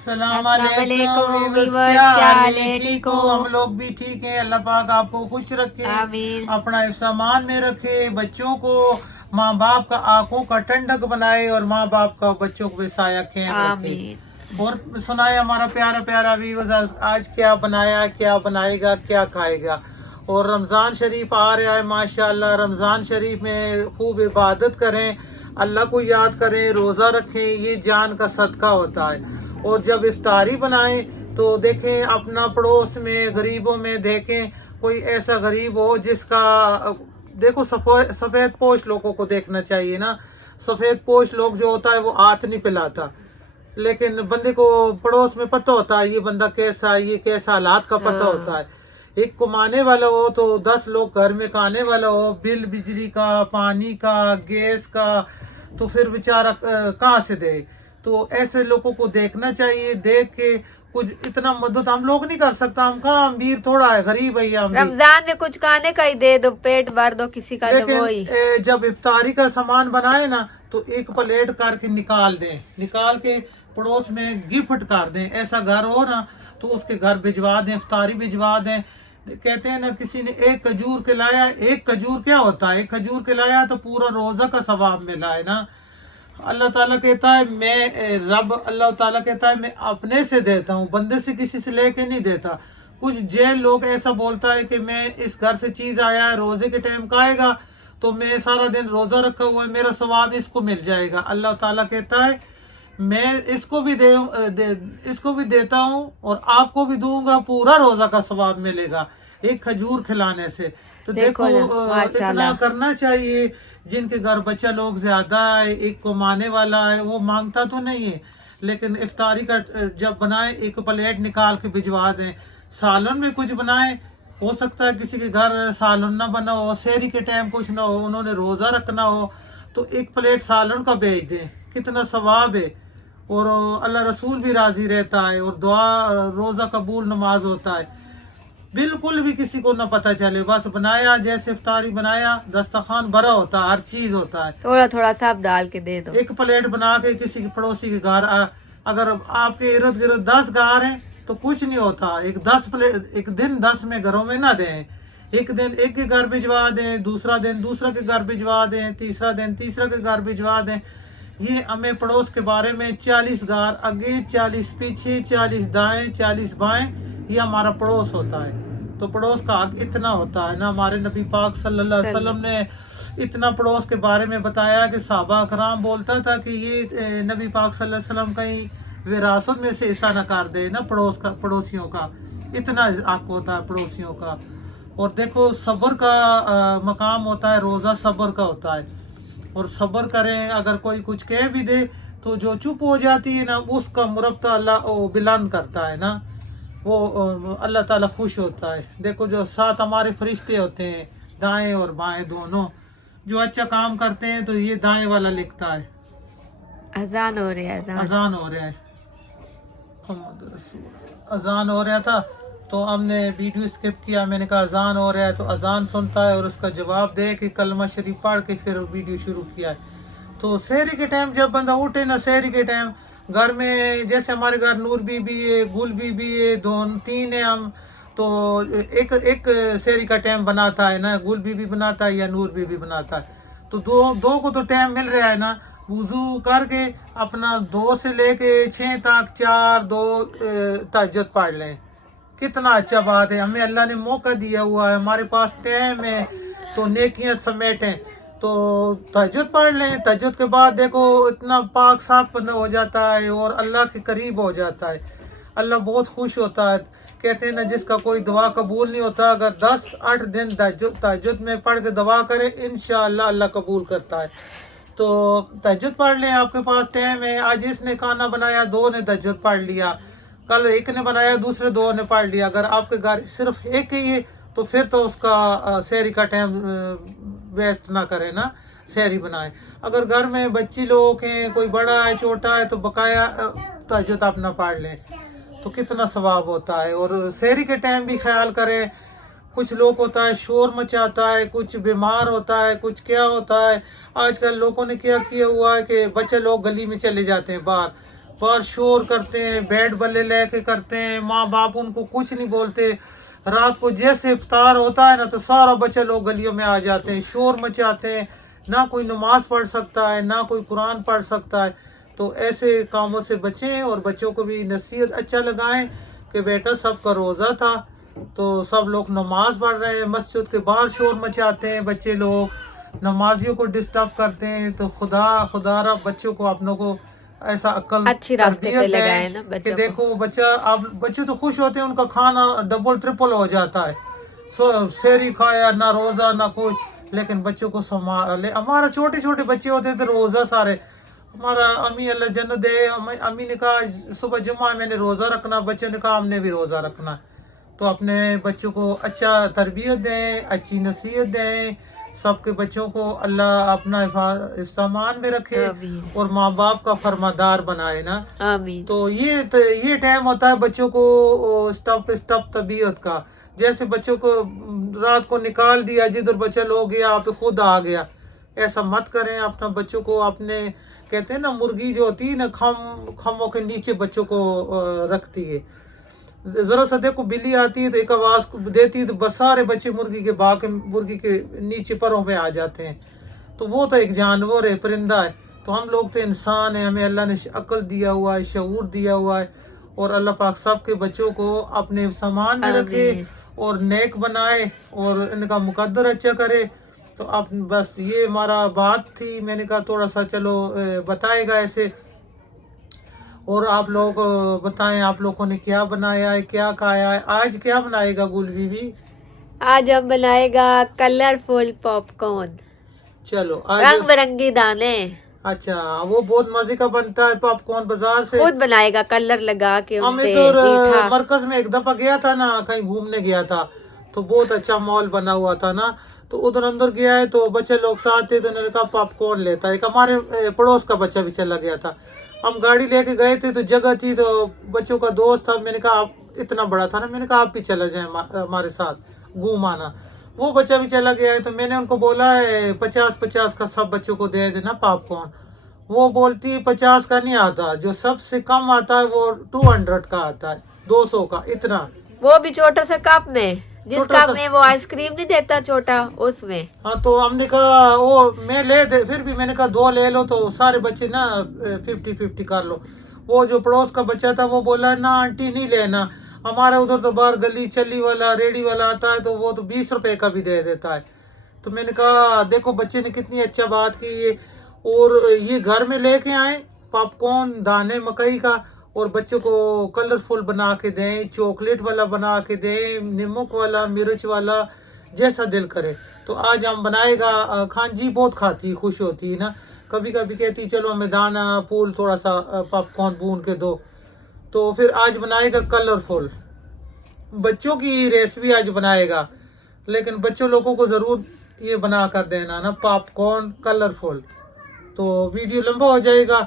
सलाम अस्सलामुअलैकुम अलैकुम व्यूअर्स, क्या क्या हाल हाल है? है? ठीक ठीक हो? हो? हम लोग भी ठीक हैं। अल्लाह पाक आपको खुश रखे, आमीन अपना सामान में रखे, बच्चों को माँ बाप का आंखों का ठंडक बनाए और माँ बाप का बच्चों को साया खैम रखे। आमीन। और सुनाए हमारा प्यारा प्यारा व्यूअर्स, आज क्या बनाया, क्या बनाएगा, क्या खाएगा। और रमज़ान शरीफ आ रहा है माशाल्लाह। रमज़ान शरीफ में खूब इबादत करें, अल्लाह को याद करें, रोज़ा रखें, ये जान का सदका होता है। और जब इफ्तारी बनाएं तो देखें अपना पड़ोस में गरीबों में देखें कोई ऐसा गरीब हो जिसका देखो सफ़ेद पोश लोगों को देखना चाहिए ना। सफ़ेद पोश लोग जो होता है वो हाथ नहीं पिलाता, लेकिन बंदे को पड़ोस में पता होता है ये बंदा कैसा है, ये कैसा हालात का पता होता हाँ, है। एक कमाने वाला हो तो 10 लोग घर में खाने वाला हो, बिल बिजली का, पानी का, गैस का, तो फिर बेचारा कहाँ से दे। तो ऐसे लोगों को देखना चाहिए, देख के कुछ इतना मदद हम लोग नहीं कर सकता, हम कहाँ अमीर थोड़ा है, गरीब है हम भी। रमजान में कुछ खाने का ही दे दो, पेट भर दो किसी का, तो वो लेकिन ही। जब इफ्तारी का सामान बनाए ना तो एक प्लेट करके निकाल दें, निकाल के पड़ोस में गिफ्ट कर दें। ऐसा घर हो ना तो उसके घर भिजवा दें, इफ्तारी भिजवा दें। कहते हैं ना किसी ने एक खजूर के लाया, एक खजूर क्या होता है, एक खजूर के लाया तो पूरा रोज़ा का सवाब मिला है ना। अल्लाह ताला कहता है अल्लाह ताला कहता है मैं अपने से देता हूँ, बंदे से किसी से लेके नहीं देता। कुछ जेल लोग ऐसा बोलता है कि मैं इस घर से चीज़ आया है, रोज़े के टाइम का आएगा तो मैं सारा दिन रोज़ा रखा हुआ है, मेरा सवाब इसको मिल जाएगा। अल्लाह ताला कहता है मैं इसको भी इसको भी देता हूँ और आपको भी दूंगा, पूरा रोज़ा का सवाब मिलेगा एक खजूर खिलाने से। तो देखो देखो ना, इतना माशाल्लाह। करना चाहिए। जिनके घर बच्चा लोग ज़्यादा है, एक कमाने वाला है, वो मांगता तो नहीं है, लेकिन इफ्तारी का जब बनाए एक प्लेट निकाल के भिजवा दें। सालन में कुछ बनाए, हो सकता है किसी के घर सालन ना बना हो, शहरी के टाइम कुछ ना हो, उन्होंने रोज़ा रखना हो, तो एक प्लेट सालन का भेज दें, कितना सवाब है। और अल्लाह रसूल भी राज़ी रहता है और दुआ रोज़ा कबूल नमाज होता है। बिल्कुल भी किसी को ना पता चले, बस बनाया जैसे इफ्तारी बनाया, दस्तरखान भरा होता है, हर चीज़ होता है। थोड़ा थोड़ा सब डाल के दे दो। एक प्लेट बना के किसी के पड़ोसी के घर अगर आपके इर्द गिर्द 10 घर हैं तो कुछ नहीं होता। एक 10 प्लेट एक दिन 10 में घरों में ना दें, एक दिन एक के घर भिजवा दें, दूसरा दिन दूसरा के घर भिजवा दें, तीसरा दिन तीसरा के घर भिजवा दें। ये हमें पड़ोस के बारे में 40 घर आगे, 40 पीछे, 40 दाएं, 40 बाएं, ये हमारा पड़ोस होता है। तो पड़ोस का हक इतना होता है ना। हमारे नबी पाक सल्लल्लाहु अलैहि वसल्लम ने इतना पड़ोस के बारे में बताया कि साहबा कराम बोलता था कि ये नबी पाक सल्लल्लाहु अलैहि वसल्लम कहीं विरासत में से ऐसा न कर दे ना, पड़ोस का, पड़ोसियों का इतना हक होता है पड़ोसियों का। और देखो सब्र का मकाम होता है, रोज़ा सब्र का होता है। और सब्र करें, अगर कोई कुछ कह भी दे तो जो चुप हो जाती है ना उसका मुरब्ता अल्लाह बुलंद करता है ना, वो अल्लाह ताला खुश होता है। देखो जो साथ हमारे फरिश्ते होते हैं दाएं और बाएं दोनों, जो अच्छा काम करते हैं तो ये दाएं वाला लिखता है। अजान हो रही है, अजान। अजान हो रहा है, मोहम्मद रसूल अजान हो रहा था तो हमने वीडियो स्किप किया। मैंने कहा अजान हो रहा है तो अजान सुनता है और उसका जवाब दे के कलमा शरीफ पढ़ के फिर वीडियो शुरू किया है। तो शहरी के टाइम जब बंदा उठे ना, शहरी के टाइम घर में जैसे हमारे घर नूर बीबी है, गुल बीबी है, दोनों तीन है हम, तो एक एक शहरी का टाइम बनाता है ना, गुल बीबी बनाता है या नूर बीबी बनाता है। तो दो दो को तो टाइम मिल रहा है ना, वुजू करके अपना 2 से लेके 6 तक 4 2 तहज्जुद पढ़ लें। कितना अच्छा बात है, हमें अल्लाह ने मौका दिया हुआ है, हमारे पास टाइम है तो नेकियां समेटें। तो तहज्जुद पढ़ लें, तहज्जुद के बाद देखो इतना पाक साफ बंदा हो जाता है और अल्लाह के करीब हो जाता है। अल्लाह बहुत खुश होता है। कहते हैं ना जिसका कोई दुआ कबूल नहीं होता, अगर 10-8 दिन तहज्जुद में पढ़ के दुआ करे इंशाअल्लाह अल्लाह कबूल करता है। तो तहज्जुद पढ़ लें, आपके पास टाइम है। आज इसने खाना बनाया, 2 ने तहज्जुद पढ़ लिया, कल एक ने बनाया, दूसरे 2 ने पढ़ लिया। अगर आपके घर सिर्फ एक ही है तो फिर तो उसका शहरी का टाइम वेस्ट ना करे ना, शहरी बनाए। अगर घर में बच्ची लोग हैं, कोई बड़ा है छोटा है, तो बकाया तहज्जुद अपना पढ़ लें तो कितना सवाब होता है। और शहरी के टाइम भी ख्याल करें, कुछ लोग होता है शोर मचाता है, कुछ बीमार होता है, कुछ क्या होता है। आजकल लोगों ने क्या किया हुआ है कि बच्चे लोग गली में चले जाते हैं बाहर, बाहर शोर करते हैं, बैट बल्ले लेके करते हैं, माँ बाप उनको कुछ नहीं बोलते। रात को जैसे इफ्तार होता है ना तो सारा बच्चे लोग गलियों में आ जाते हैं, शोर मचाते हैं, ना कोई नमाज पढ़ सकता है ना कोई कुरान पढ़ सकता है। तो ऐसे कामों से बचें और बच्चों को भी नसीहत अच्छा लगाएं कि बेटा सबका रोज़ा था तो सब लोग नमाज पढ़ रहे हैं, मस्जिद के बाहर शोर मचाते हैं, बच्चे लोग नमाजियों को डिस्टर्ब करते हैं। तो खुदारा बच्चों को अपनों को ऐसा अक्ल अच्छी रास्ते पे तरबियत लगाए ना दें कि बच्चों को। देखो बच्चा, अब बच्चे तो खुश होते हैं, उनका खाना डबल ट्रिपल हो जाता है, सेरी खाया ना रोज़ा ना कुछ, लेकिन बच्चों को संभाले। हमारा छोटे छोटे बच्चे होते थे रोज़ा सारे, हमारा अम्मी अल्लाह जन्नत दे, अम्मी ने कहा सुबह जुम्मा मैंने रोज़ा रखना, बच्चे ने कहा हमने भी रोज़ा रखना। तो अपने बच्चों को अच्छा तरबियत दें, अच्छी नसीहत दें, सबके बच्चों को अल्लाह अपना हिफ्ज़-ए-मान में रखे आमीन और माँ बाप का फरमादार बनाए ना। आमीन। तो ये टाइम होता है बच्चों को स्टॉप तबीयत का। जैसे बच्चों को रात को निकाल दिया, जिधर बच्चा लो गया आप खुद आ गया, ऐसा मत करें। अपना बच्चों को अपने, कहते हैं ना मुर्गी जो होती है ना खम्भों के नीचे बच्चों को रखती है। जरा सा देखो बिल्ली आती है तो एक आवाज़ देती है तो बस सारे बच्चे मुर्गी के नीचे परों पे आ जाते हैं। तो वो तो एक जानवर है, परिंदा है। तो हम लोग तो इंसान हैं, हमें अल्लाह ने अक्ल दिया हुआ है, शऊर दिया हुआ है। और अल्लाह पाक सब के बच्चों को अपने सामान में रखे आमीन और नेक बनाए और इनका मुकद्दर अच्छा करे। तो अब बस ये हमारा बात थी, मैंने कहा थोड़ा सा चलो बताएगा ऐसे। और आप लोग बताएं आप लोगों ने क्या बनाया है, क्या खाया है। आज क्या बनाएगा गुल बीबी? आज हम बनाएगा कलरफुल पॉपकॉर्न, चलो आज। रंग बिरंगी दाने। अच्छा, वो बहुत मजे का बनता है पॉपकॉर्न बाजार से। खुद बनाएगा कलर लगा के हमें उनपे तो मीठा। मरकज में एक दफा गया था ना, कहीं घूमने गया था, तो बहुत अच्छा मॉल बना हुआ था ना, तो उधर अंदर गया है तो बच्चे लोग साथ थे तो उन्होंने कहा पॉपकॉर्न लेता है। एक हमारे पड़ोस का बच्चा भी चला गया था। हम गाड़ी लेके गए थे तो जगह थी, तो बच्चों का दोस्त था, मैंने कहा आप, इतना बड़ा था ना, मैंने कहा आप भी चला जाए हमारे साथ घूम आना। वो बच्चा भी चला गया है तो मैंने उनको बोला है 50-50 का सब बच्चों को दे देना पॉपकॉर्न। वो बोलती है 50 का नहीं आता, जो सबसे कम आता है वो 200 का आता है, 200 का, इतना वो भी छोटा सा कप में, जिस छोटा कप सा। में वो आइसक्रीम नहीं देता छोटा, उसमें। हाँ, तो हमने कहा वो मैं ले दे, फिर भी मैंने कहा 2 ले लो तो सारे बच्चे ना 50-50 कर लो। वो जो पड़ोस का बच्चा था वो बोला ना आंटी नहीं लेना, हमारे उधर तो बाहर गली चली वाला रेडी वाला आता है तो वो तो 20 रुपए का भी दे देता है। तो मैंने कहा देखो बच्चे ने कितनी अच्छा बात की ये, और ये घर में लेके आए पॉपकॉर्न दाने मकई का, और बच्चों को कलरफुल बना के दें, चॉकलेट वाला बना के दें, नमक वाला, मिर्च वाला, जैसा दिल करे। तो आज हम बनाएगा। खान जी बहुत खाती खुश होती है ना, कभी कभी कहती चलो हमें दाना फूल थोड़ा सा पॉपकॉर्न भून के दो। तो फिर आज बनाएगा कलरफुल, बच्चों की रेसिपी आज बनाएगा, लेकिन बच्चों लोगों को ज़रूर ये बना कर देना ना पॉपकॉर्न कलरफुल। तो वीडियो लंबा हो जाएगा,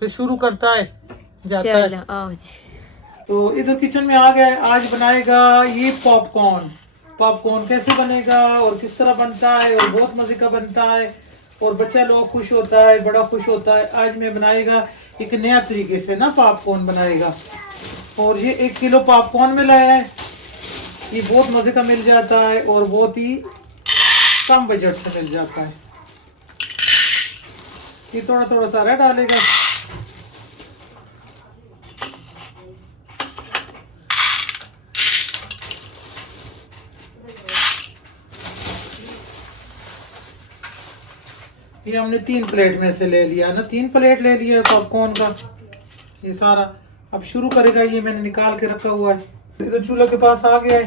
फिर शुरू करता है जाता है। चलो आओ जी। तो इधर किचन में आ गए, आज बनाएगा ये पॉपकॉर्न। पॉपकॉर्न कैसे बनेगा और किस तरह बनता है, और बहुत मज़े का बनता है और बच्चा लोग खुश होता है, बड़ा खुश होता है। आज मैं बनाएगा एक नया तरीके से ना पॉपकॉर्न बनाएगा। और ये 1 किलो पॉपकॉर्न में लाया है, ये बहुत मज़े का मिल जाता है और बहुत ही कम बजट से मिल जाता है। ये थोड़ा थोड़ा सारा डालेगा। ये हमने 3 प्लेट में से ले लिया ना, 3 प्लेट ले लिया पॉपकॉर्न का ये सारा। अब शुरू करेगा, ये मैंने निकाल के रखा हुआ है, इधर चूल्हा के पास आ गया है।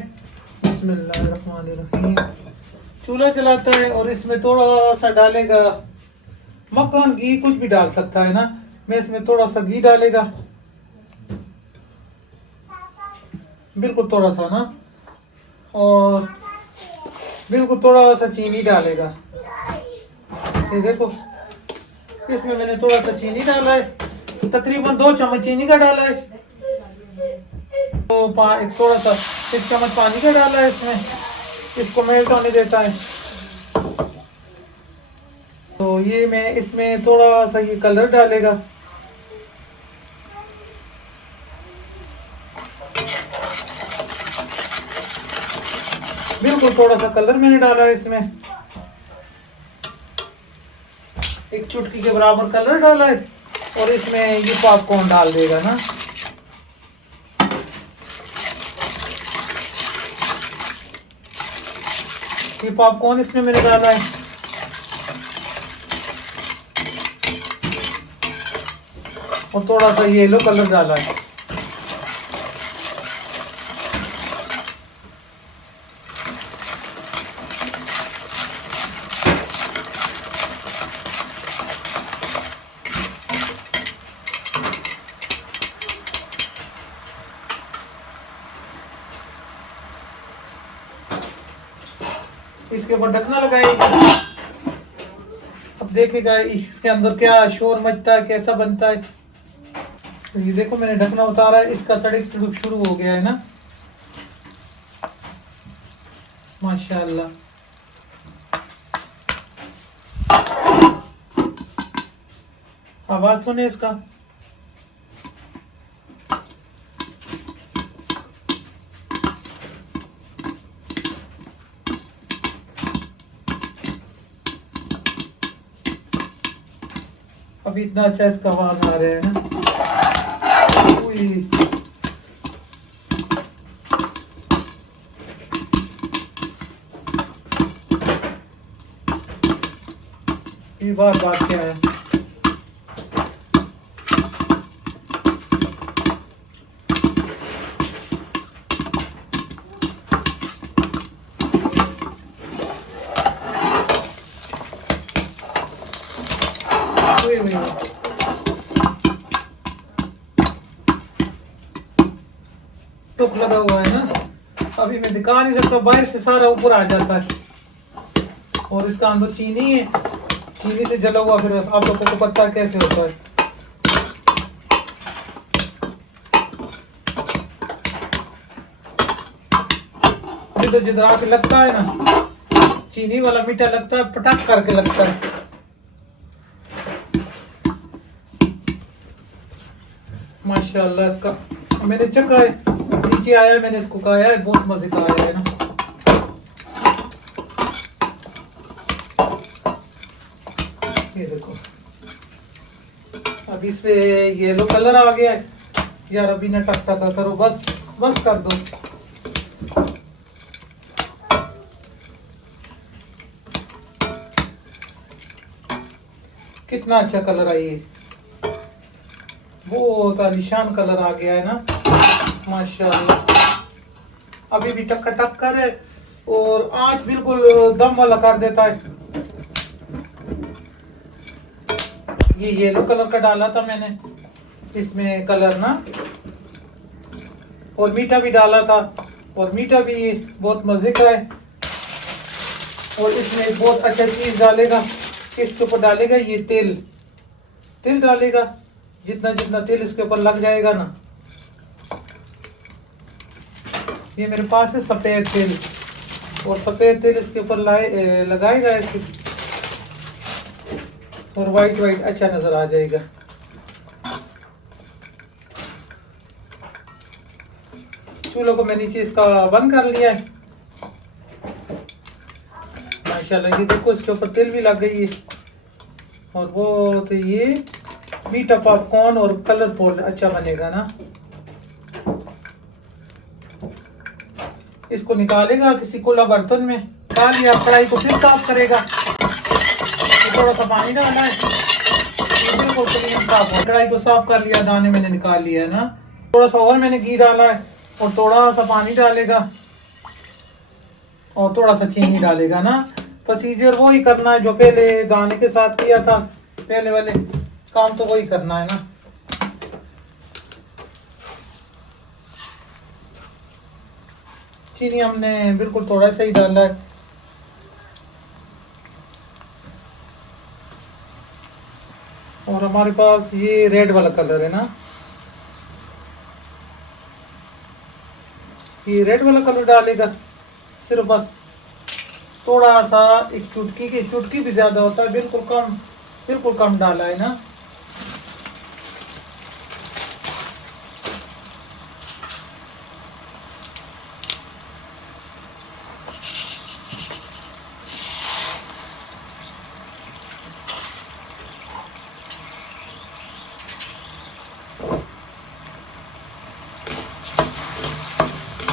बिस्मिल्लाहिर्रहमानिर्रहीम। चूल्हा चलाता है और इसमें थोड़ा सा डालेगा मक्खन, घी, कुछ भी डाल सकता है ना। मैं इसमें थोड़ा सा घी डालेगा, बिल्कुल थोड़ा सा ना, और बिल्कुल थोड़ा सा चीनी डालेगा। ये देखो इसमें मैंने थोड़ा सा चीनी डाला है, तकरीबन 2 चम्मच चीनी का डाला है। तो थोड़ा सा 1 चम्मच पानी का डाला है इसमें, इसको मेल्ट होने देता है। तो ये मैं इसमें थोड़ा सा ये कलर डालेगा, बिल्कुल थोड़ा सा कलर मैंने डाला है इसमें, एक चुटकी के बराबर कलर डाला है। और इसमें ये पॉपकॉर्न डाल देगा ना। ये पॉपकॉर्न इसमें मैंने डाला है। और थोड़ा सा येलो कलर डाला है। इसके ऊपर ढकना लगाएगा। अब देखेगा इसके अंदर क्या शोर मचता है, कैसा बनता है। तो ये देखो मैंने ढकना उतारा है, इसका तड़क तुड़क शुरू हो गया है ना, माशाल्लाह। आवाज सुने इसका। अभी इतना अच्छा इसका आवाज आ रहा है ना। ये बात क्या है। टुक लगा हुआ है ना। अभी मैं दिखा नहीं सकता, बाहर से सारा ऊपर आ जाता है। और इसका अंदर चीनी है, चीनी से जला हुआ, फिर आप लोगों को पता कैसे होता है। तो जिधर आके लगता है ना, चीनी वाला मीठा लगता है, पटक करके लगता है। माशाल्लाह इसका मैंने चखा है, नीचे आया, मैंने इसको खाया है, बहुत मजे का आया है ना। ये देखो अब इसमें येलो कलर आ गया है। यार अभी ना टक टका करो, बस बस कर दो। कितना अच्छा कलर आई है, बहुत आलिशान कलर आ गया है ना, माशाल्लाह। अभी भी टक टक कर है और आंच बिल्कुल दम वाला कर देता है। ये येलो कलर का डाला था मैंने इसमें कलर ना, और मीठा भी डाला था, और मीठा भी बहुत मजे का है। और इसमें बहुत अच्छा चीज डालेगा, इसके ऊपर डालेगा ये तेल, तेल डालेगा। जितना जितना तेल इसके ऊपर लग जाएगा ना, ये मेरे पास है सफेद तेल, और सफेद तेल इसके ऊपर लगाएगा इसके, और वाइट वाइट अच्छा नजर आ जाएगा। चूल्हे को मैं नीचे इसका बंद कर लिया है। माशाल्लाह ये देखो इसके ऊपर तेल भी लग गई है, और वो तो ये मीठा पॉपकॉर्न और कलरफुल अच्छा बनेगा ना। इसको निकालेगा किसी खुला बर्तन में, डाल लिया, कढ़ाई को फिर साफ करेगा। थोड़ा सा पानी डाला है, बिल्कुल क्लीन साफ हो। कढ़ाई को साफ कर लिया, दाने मैंने निकाल लिया है ना। थोड़ा सा और मैंने घी डाला है, और थोड़ा सा पानी डालेगा, और थोड़ा सा चीनी डालेगा ना। प्रोसीजर वो ही करना है जो पहले दाने के साथ किया था, पहले वाले काम तो वही करना है ना। चीनी हमने बिल्कुल थोड़ा सा ही डाला है। और हमारे पास ये रेड वाला कलर है ना, ये रेड वाला कलर डालेगा सिर्फ, बस थोड़ा सा, एक चुटकी की, चुटकी भी ज्यादा होता है, बिल्कुल कम डाला है ना।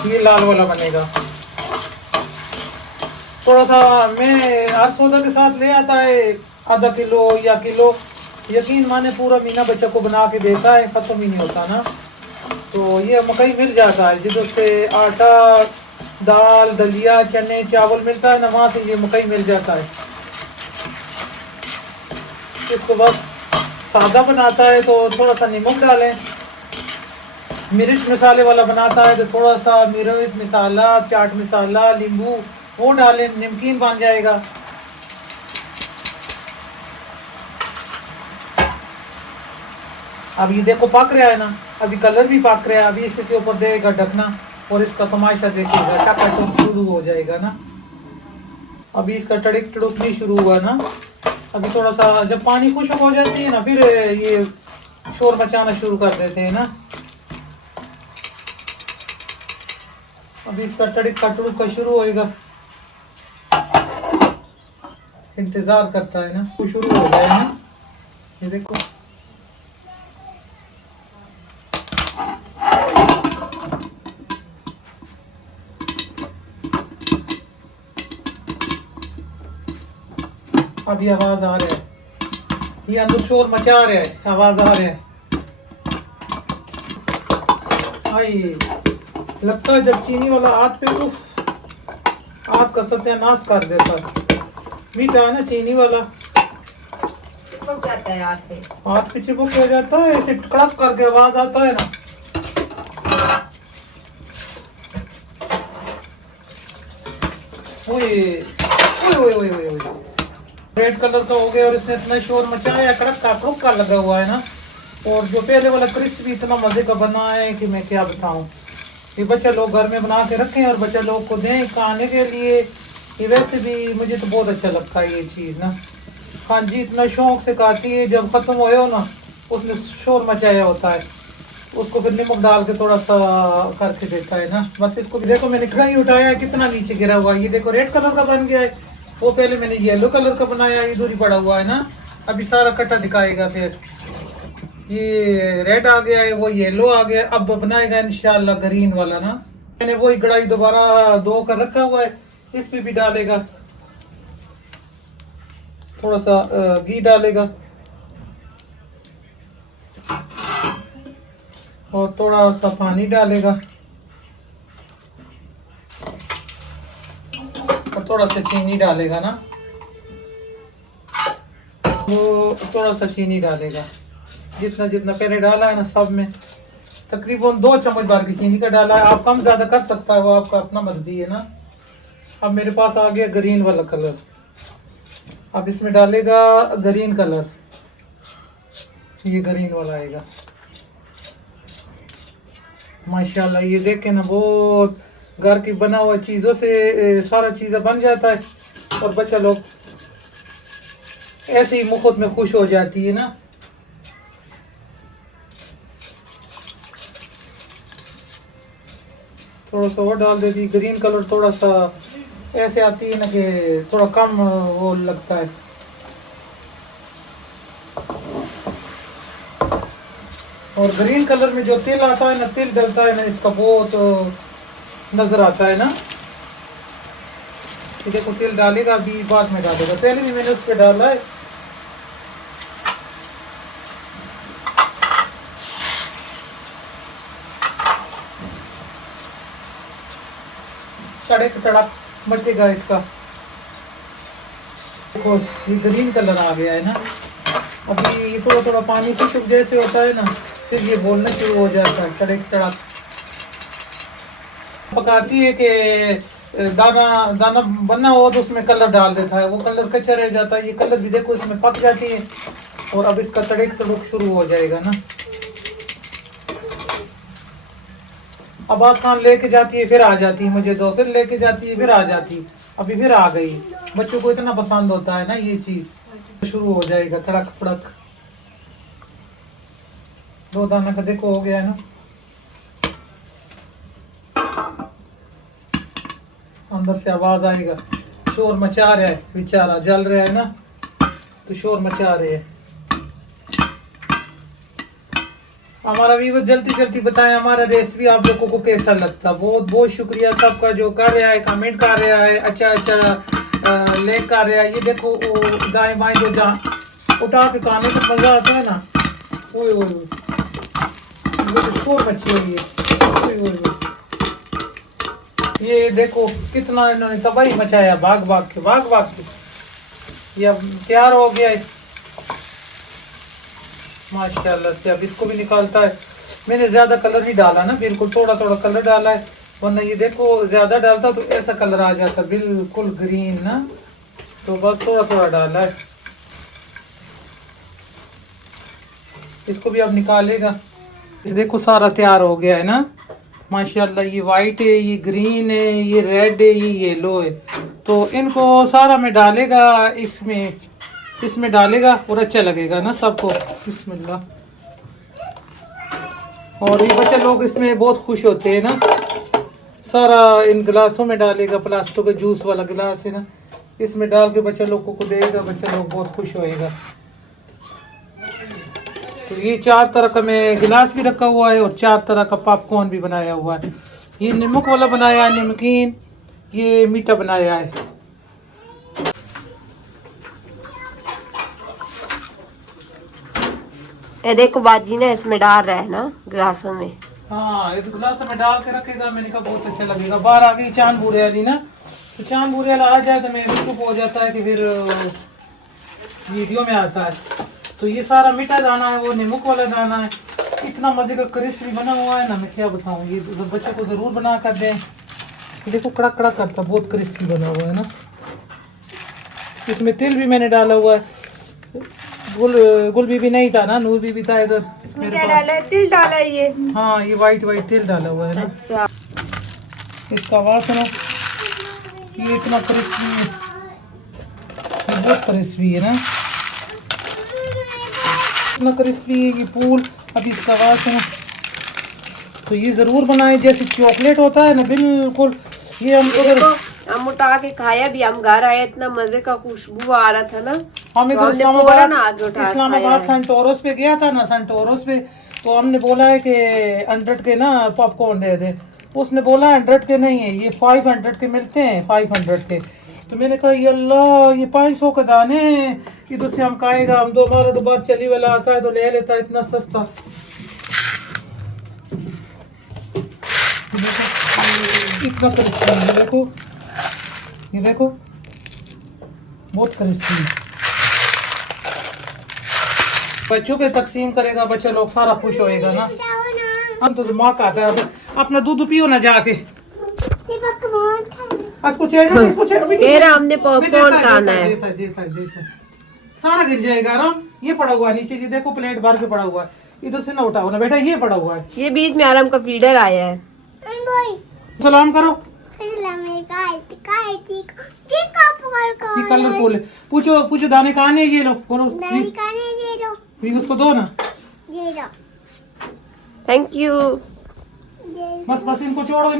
ये लाल वाला बनेगा। थोड़ा सा मैं हर सौदा के साथ ले आता है आधा किलो या किलो, यकीन माने पूरा महीना बच्चा को बना के देता है, ख़त्म ही नहीं होता ना। तो ये मकई मिल जाता है जिधर से आटा, दाल, दलिया, चने, चावल मिलता है ना, वहाँ से ये मकई मिल जाता है। इसको बस सादा बनाता है तो थोड़ा सा नमक डालें, मिर्च मसाले वाला बनाता है तो थोड़ा सा मिर्च मसाला, चाट मसाला, नींबू वो डालें, नमकीन बन जाएगा। अब ये देखो पक रहा है ना, अभी कलर भी पक रहा है। अभी इसके ऊपर देगा ढकना और इसका तमाशा देखिएगा, टक शुरू हो जाएगा ना। अभी इसका टड़क टड़कनी शुरू हुआ ना। अभी थोड़ा सा जब पानी खुश्क हो जाती है ना, फिर ये शोर मचाना शुरू कर देते हैं ना। अभी इसका टड़क का टड़क का शुरू होएगा, इंतजार करता है ना, वो शुरू हो जाए ना। ये देखो अभी आवाज आ रहा है, ये अंदर शोर मचा रहा है, आवाज आ रहा है। आई लगता है जब चीनी वाला हाथ पे उफ, हाथ का सत्यानाश कर देता है। मीठा है ना चीनी वाला, चिपक जाता है हाथ पे चिपक हो जाता है, ऐसे कड़क करके आवाज आता है ना। रेड कलर का हो गया और इसने इतना शोर मचाया, कड़क का कड़क का लगा हुआ है ना। और जो पहले वाला क्रिस्पी इतना मजे का बना है कि मैं क्या बताऊं। ये बच्चे लोग घर में बना के रखें और बच्चे लोग को दें खाने के लिए। ये वैसे भी मुझे तो बहुत अच्छा लगता है ये चीज़ ना। हाँ जी, इतना शौक से खाती है, जब ख़त्म होए हो ना उसने शोर मचाया होता है, उसको फिर नमक डाल के थोड़ा सा करके देता है ना। बस इसको भी देखो मैंने कढ़ाई उठाया है, कितना नीचे गिरा हुआ है। ये देखो रेड कलर का बन गया है, वो पहले मैंने येलो कलर का बनाया, इधर ही पड़ा हुआ है ना। अभी सारा कट्टा दिखाएगा, फिर ये रेड आ गया है, वो येलो आ गया। अब बनाएगा इंशाल्लाह ग्रीन वाला ना। मैंने वही कढ़ाई दोबारा धो कर रखा हुआ है, इस पे भी डालेगा, थोड़ा सा घी डालेगा और थोड़ा सा पानी डालेगा और थोड़ा सा चीनी डालेगा ना। वो थोड़ा सा चीनी डालेगा, जितना जितना पहले डाला है ना सब में, तकरीबन 2 चम्मच भर की चीनी का डाला है। आप कम ज़्यादा कर सकता है, वो आपका अपना मर्जी है ना। अब मेरे पास आ गया ग्रीन वाला कलर, अब इसमें डालेगा ग्रीन कलर, ये ग्रीन वाला आएगा। माशाल्लाह ये देखें ना, बहुत घर की बना हुआ चीज़ों से सारा चीज़ें बन जाता है और बच्चा लोग ऐसे ही मुफ्त में खुश हो जाती है ना। थोड़ा सा और डाल देती, ग्रीन कलर थोड़ा सा ऐसे आती है ना कि थोड़ा कम वो लगता है। और ग्रीन कलर में जो तिल आता है ना, तिल डलता है ना, इसका बहुत नजर आता है ना। ये देखो तिल डालेगा, अभी बाद में डालेगा, पहले भी मैंने उस पर डाला है। तड़क तड़क मचेगा इसका। देखो ये ग्रीन कलर आ गया है ना। अभी ये थोड़ा थोड़ा पानी से शुभ जैसे होता है ना, फिर ये बोलना शुरू हो जाता है तड़क तड़क। पकाती है कि दाना दाना बना हो तो उसमें कलर डाल देता है, वो कलर कच्चा रह जाता है। ये कलर भी देखो इसमें पक जाती है और अब इसका तड़क तड़क शुरू हो जाएगा ना। आवाज खान लेके जाती है, फिर आ जाती है, मुझे दो, फिर लेके जाती है, फिर आ जाती है, अभी फिर आ गई। बच्चों को इतना पसंद होता है ना ये चीज। शुरू हो जाएगा तड़क फड़क। 2 दाना का देखो हो गया है ना। अंदर से आवाज आएगा, शोर मचा रहा है बेचारा, जल रहा है ना तो शोर मचा रहे हैं। हमारा व्यूअर्स जल्दी जल्दी बताएं हमारा रेसिपी आप लोगों को कैसा लगता। बहुत बहुत शुक्रिया सबका जो कर रहा है, कमेंट कर रहा है, अच्छा लाइक कर रहा है। ये देखो दाएं बाएं जो जहाँ उठा के खाने का मजा आता है ना, ओए ओए ओए, ये तो शोर मची हुई है, ओए ओए ओए। ये देखो कितना इन्होंने तबाही मचाया, भाग भाग के ये अब तैयार हो गया है माशाल्लाह से। अब इसको भी निकालता है। मैंने ज्यादा कलर नहीं डाला ना, बिल्कुल थोड़ा थोड़ा कलर डाला है, वरना ये देखो ज्यादा डालता तो ऐसा कलर आ जाता बिल्कुल ग्रीन ना, तो बस थोड़ा थोड़ा डाला है। इसको भी अब निकालेगा। देखो सारा तैयार हो गया है ना माशाल्लाह। ये वाइट है, ये ग्रीन है, ये रेड है, ये येलो है। तो इनको सारा में डालेगा, इसमें डालेगा और अच्छा लगेगा ना सबको। बिस्मिल्लाह। और ये बच्चे लोग इसमें बहुत खुश होते हैं ना। सारा इन गिलासों में डालेगा, प्लास्टिक का जूस वाला गिलास है ना, इसमें डाल के बच्चे लोगों को देगा, बच्चे लोग बहुत खुश होएगा। तो ये 4 तरह का मैं गिलास भी रखा हुआ है और 4 तरह का पॉपकॉर्न भी बनाया हुआ है। ये नमक वाला बनाया है, नमकीन, ये मीठा बनाया है। ये देखो बाजी ना इसमें डाल रहा है ना गिलासों में। हाँ एक गिलास में डाल के रखेगा, मैंने कहा बहुत अच्छा लगेगा। बाहर आ गई चांद बूरे वाली ना, तो चांद बूरे वाला आ जाए तो मैं चुप हो जाता है कि फिर वीडियो में आता है। तो ये सारा मीठा दाना है, वो नमक वाला दाना है। इतना मजे का क्रिस्पी बना हुआ है ना, मैं क्या बताऊँ। ये बच्चों को ज़रूर बना कर दें। देखो कड़क कड़क करता, बहुत क्रिस्पी बना हुआ है ना। इसमें तिल भी मैंने डाला हुआ है। गुल भी नहीं था ना, नूर भी था इधर। इसमें क्या डाला है? तिल डाला है ये। हाँ ये वाइट तिल डाला हुआ है ना। अच्छा इसका आवाज सुनो, ये इतना क्रिस्पी है, ये बहुत क्रिस्पी है ना, इतना क्रिस्पी है ये फूल। अभी इसका आवाज सुनो। तो ये जरूर बनाए जैसे चॉकलेट होता है ना, बिल्कुल। ये हम हम उठा के खाया भी, हम घर आए इतना मजे का खुशबू आ रहा था ना। हमें तो इस्लामाबाद सेंटोरस पे गया था ना, सेंटोरस पे तो हमने बोला है कि 100 के ना पॉपकॉर्न दे दे। उसने बोला 100 के नहीं है, ये 500 के मिलते हैं, 500 के। तो मैंने कहा ये अल्लाह, ये 500 के दाने इधर से हम खाएगा। हम दोबारा तो बात चली वाला आता है तो ले लेता है, इतना सस्ता। इतना क्रिस्पी है, देखो ये देखो बहुत क्रिस्पी। बच्चों पे तकसीम करेगा, बच्चे लोग सारा खुश होएगा ना। हम तो दिमाग आता है। अपना दूध पियो ना जाके। हमने पॉपकॉर्न खाना है। देता सारा गिर जाएगा आराम। ये पड़ा हुआ है नीचे जी, देखो प्लेट भर के पड़ा हुआ है। इधर से ना उठाओ ना बेटा, ये पड़ा हुआ है। ये बीच में आराम का फीडर आया है। सलाम करो। ये कलरफुल है। पूछो दाने कहाँ है? ये लो, बोलो उसको दो ना। Thank you. बस इनको छोड़ो,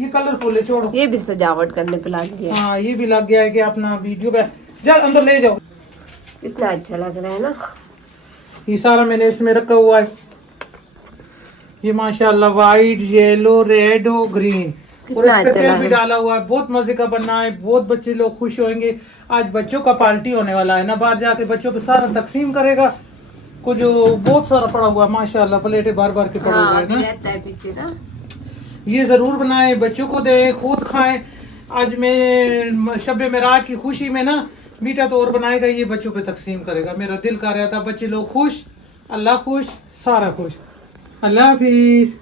ये कलरफुल है, छोड़ो। ये भी सजावट करने पे लग गया। हाँ ये भी लग गया है कि अपना वीडियो पे जल अंदर ले जाओ। इतना अच्छा लग रहा है ना। ये सारा मैंने इसमें रखा हुआ है। ये माशाल्लाह वाइट, येलो, रेड और ग्रीन, और इस पे तेल भी डाला हुआ है। बहुत मजे का बना है, बहुत बच्चे लोग खुश होंगे। आज बच्चों का पार्टी होने वाला है ना, बाहर जाके बच्चों पे सारा तकसीम करेगा। कुछ बहुत सारा पड़ा हुआ है माशाल्लाह, प्लेटें बार के पड़ा हुआ है ना। ये जरूर बनाए, बच्चों को दे, खुद खाएं। आज मैं शब मेराज की खुशी में ना मीठा तो और बनाएगा, ये बच्चों पे तकसीम करेगा। मेरा दिल कर रहा था बच्चे लोग खुश, अल्लाह खुश, सारा खुश। अल्लाह हाफिज।